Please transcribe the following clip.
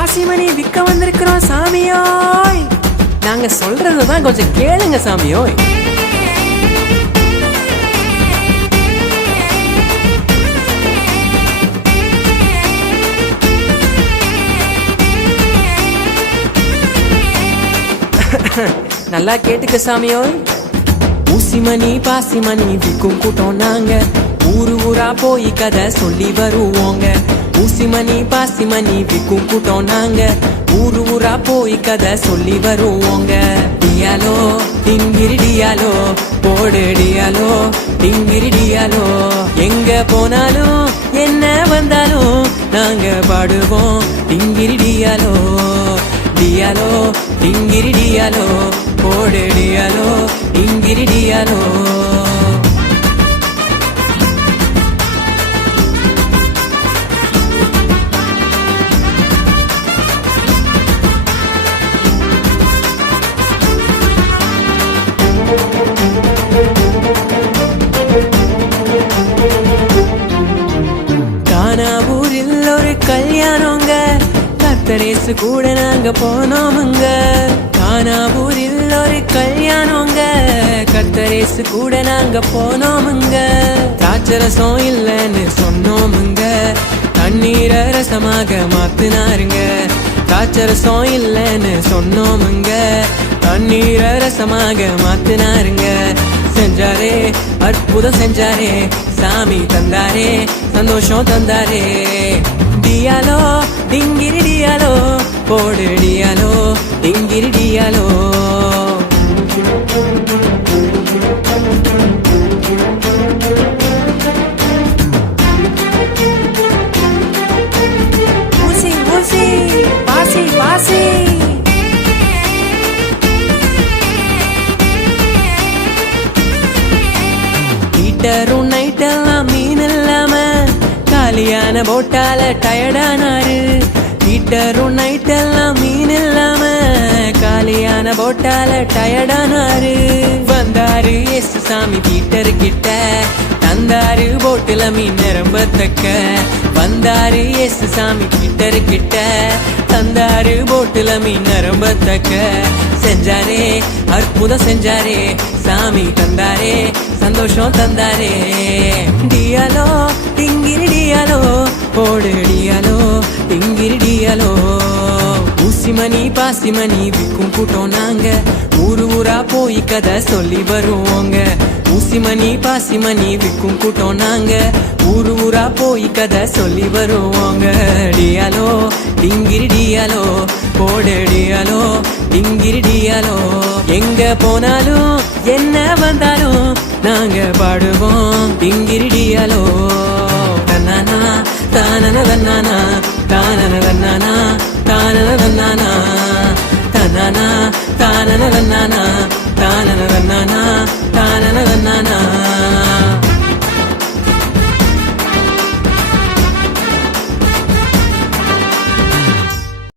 பாசிமணி விற்க வந்திருக்கிறோம் சாமியோய். நாங்க சொல்றதுதான் கொஞ்சம் கேளுங்க சாமியோய். நல்லா கேட்டுக்க சாமியோய். ஊசிமணி பாசிமணி விற்கும் கூட்டம் நாங்க, ஊரு ஊரா போய் கதை சொல்லி வருவோங்க. ஊசிமணி பாசிமணி விற்கும் கூட்டம் நாங்க, ஊரு ஊரா போய் கதை சொல்லி வருவோங்க. டியாலோ டிங்கிரி டியாலோ போடு டியாலோ டிங்கிரி டியாலோ. எங்க போனாலும் என்ன வந்தாலும் நாங்க பாடுவோம் டிங்கிரி டியாலோ. டியாலோ டிங்கிரி டியாலோ போடு டியாலோ டிங்கிரி டியாலோ. கானாவூரில் ஒரு கல்யாணங்க, கர்த்தரேசு கூட நாங்க போனோமுங்க. கானாவூரில் ஒரு கல்யாணங்க, கர்த்தரேசு கூட நாங்க போனோமுங்க. திராட்சரசம் இல்லைன்னு சொன்னோமுங்க, தண்ணீர ரசமாக மாத்தினாருங்க. திராட்சரசம் இல்லைன்னு சொன்னோமுங்க, தண்ணீர ரசமாக மாத்தினாருங்க. செஞ்சாரே அற்புதம் செஞ்சாரே, சாமி தந்தாரே சந்தோஷம் தந்தாரே. டியாலோ டிங்கிரி டியாலோ போடு டியாலோ டிங்கிரி டியாலோ. ஊசி ஊசி பாசி பாசி. ஹீட்டரும் நைட்டெல்லாம் மீன் இல்லாம காலியான போட்டால டயர்டானாரு. ஹீட்டரும் நைட்டெல்லாம் மீன் இல்லாம காலியான போட்டால டயர்டானாரு. வந்தாரு எஸ் சாமி ஹீட்டரு கிட்ட, தந்தாரு போட்டுல மீன் நிரம்பத்தக்க. வந்தாரு எஸ் சாமி ஹீட்டரு கிட்ட, தந்தாரு போட்டுல மீன் நிரம்பத்தக்க. செஞ்சாரே அற்புதம் செஞ்சாரே, சாமி தந்தாரே சந்தோஷம் தந்தாரே. டியாலோ டிங்கிரி டியாலோ போடு டியாலோ டிங்கிரி டியாலோ. ஊசிமணி பாசிமணி விற்கும் கூட்டம் நாங்க, ஊரு ஊரா போய் கதை சொல்லி வருவோங்க. ஊசிமணி பாசிமணி விற்கும் கூட்டம் நாங்க, ஊரு ஊரா போய் கதை சொல்லி வருவோங்க. டியாலோ டிங்கிரி டியாலோ போடு டியாலோ டிங்கிரி டியாலோ. எங்க போனாலும் என்ன வந்தாலும் நாங்க பாடுவோம் டிங்கிரி டியாலோ. தன்னானா தானன தன்னானா தானன தன்னானா தானன தன்னானா தன்னானா தானன தன்னானா தானன தன்னானா தானன தன்னானா.